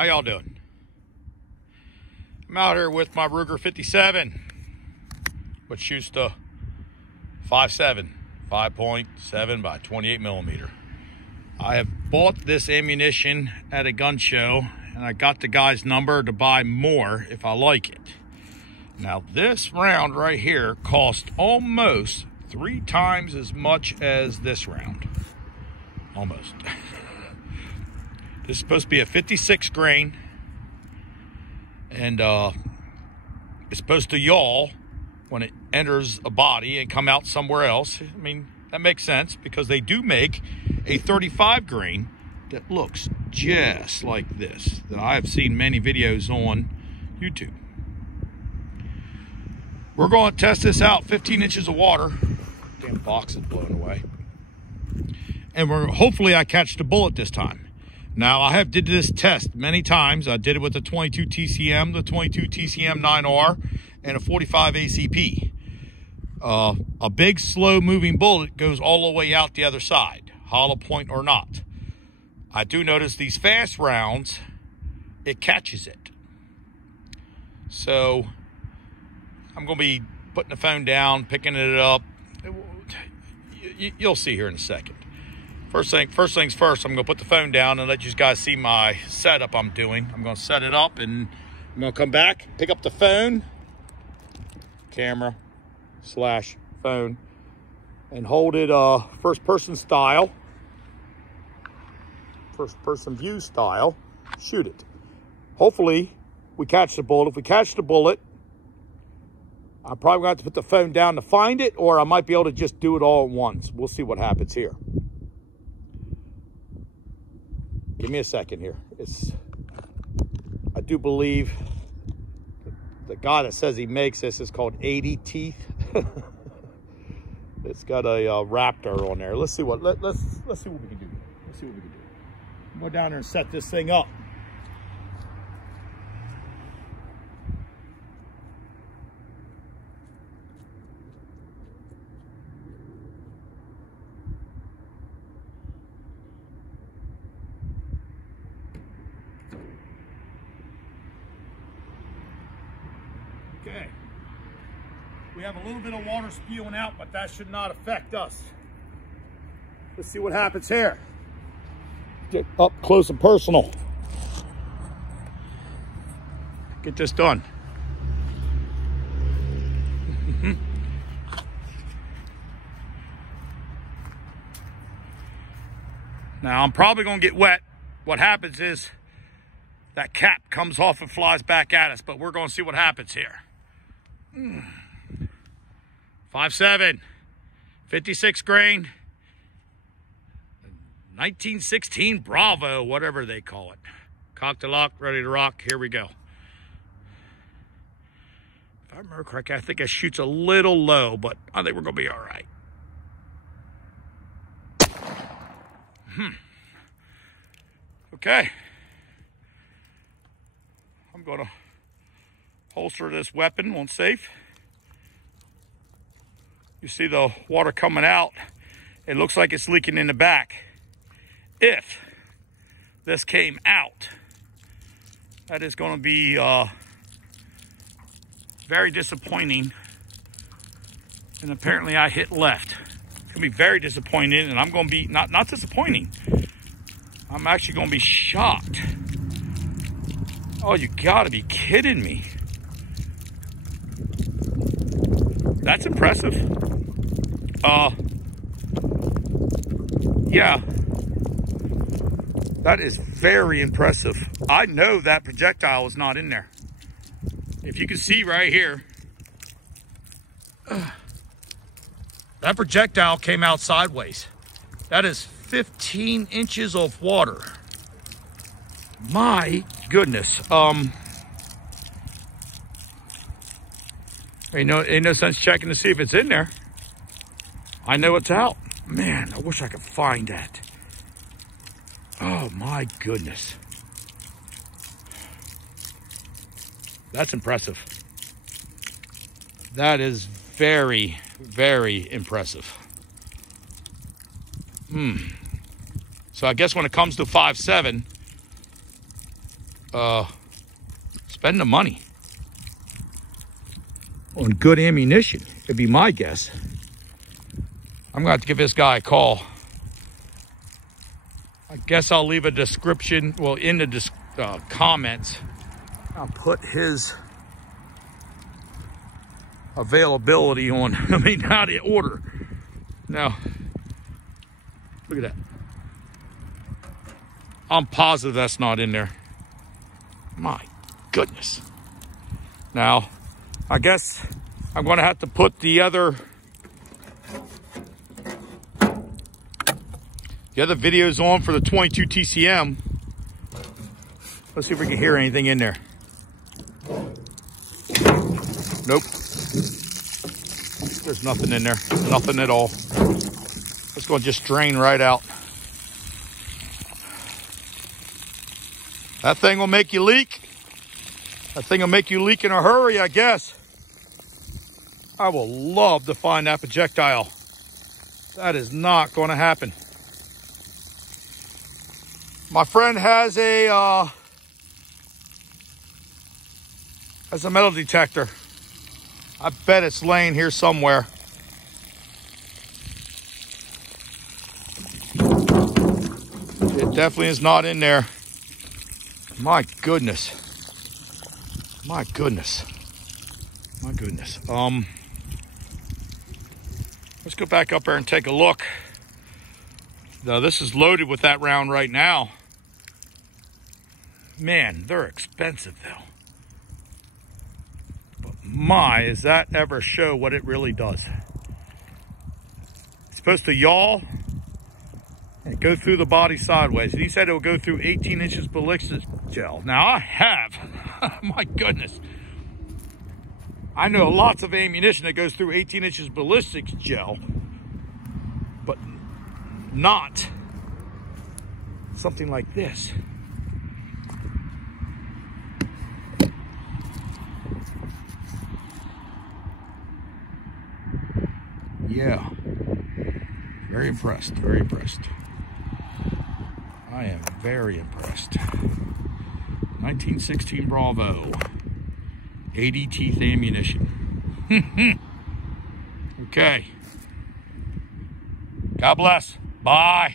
How y'all doing? I'm out here with my Ruger 57, which shoots the 5.7 by 28 millimeter. I have bought this ammunition at a gun show, and I got the guy's number to buy more if I like it. Now this round right here cost almost 3 times as much as this round. Almost. This is supposed to be a 56 grain, and it's supposed to yaw when it enters a body and come out somewhere else. I mean, that makes sense because they do make a 35 grain that looks just like this, that I've seen many videos on YouTube. We're going to test this out, 15 inches of water. Damn box is blowing away. And hopefully I catch the bullet this time. Now, I have did this test many times. I did it with the 22 TCM, the 22 TCM 9R, and a 45 ACP. A big, slow-moving bullet goes all the way out the other side, hollow point or not. I do notice these fast rounds, it catches it. So I'm going to be putting the phone down, picking it up. You'll see here in a second. First things first, I'm going to put the phone down and let you guys see my setup I'm doing. I'm going to set it up, and I'm going to come back, pick up the phone, camera / phone, and hold it first person style, first person view style, shoot it. Hopefully we catch the bullet. If we catch the bullet, I'm probably going to have to put the phone down to find it, or I might be able to just do it all at once. We'll see what happens here. Give me a second here. I do believe the guy that says he makes this is called 80 Teeth. It's got a Raptor on there. Let's see what let's see what we can do. Let's see what we can do. Go down there and set this thing up. Okay, we have a little bit of water spewing out, but that should not affect us. Let's see what happens here. Get up close and personal. Get this done. Now, I'm probably going to get wet. What happens is that cap comes off and flies back at us, but we're going to see what happens here. 5.7, 56 grain, 1916 Bravo, whatever they call it. Cock to lock, ready to rock. Here we go. If I remember correctly, I think it shoots a little low, but I think we're going to be all right. Okay. I'm going to holster this weapon on safe. You see the water coming out. It looks like it's leaking in the back. If this came out, that is going to be very disappointing. And apparently I hit left. It's going to be very disappointing, and I'm going to be not disappointing. I'm actually going to be shocked. Oh, you got to be kidding me. That's impressive. Yeah. That is very impressive. I know that projectile is not in there. If you can see right here, that projectile came out sideways. That is 15 inches of water. My goodness. Ain't no sense checking to see if it's in there. I know it's out. Man, I wish I could find that. Oh my goodness. That's impressive. That is very, very impressive. So I guess when it comes to 5.7, spend the money on good ammunition. It'd be my guess. I'm gonna have to give this guy a call. I guess I'll leave a description, well, in the comments. I'll put his availability on, how to order. Now, look at that. I'm positive that's not in there. My goodness. Now, I guess I'm gonna have to put the other videos on for the 22 TCM. Let's see if we can hear anything in there. Nope. There's nothing in there. Nothing at all. It's going to just drain right out. That thing will make you leak. That thing will make you leak in a hurry, I guess. I will love to find that projectile. That is not going to happen. My friend has a metal detector. I bet it's laying here somewhere. It definitely is not in there. My goodness. My goodness. My goodness. Let's go back up there and take a look. Now, this is loaded with that round right now. Man, they're expensive though. But my, does that ever show what it really does. It's supposed to yaw and go through the body sideways. And he said it will go through 18 inches ballistic gel. Now I have, my goodness. I know lots of ammunition that goes through 18 inches ballistics gel, but not something like this. Yeah, very impressed, very impressed. I am very impressed. 1916 Bravo, 80 teeth ammunition. Okay. God bless. Bye.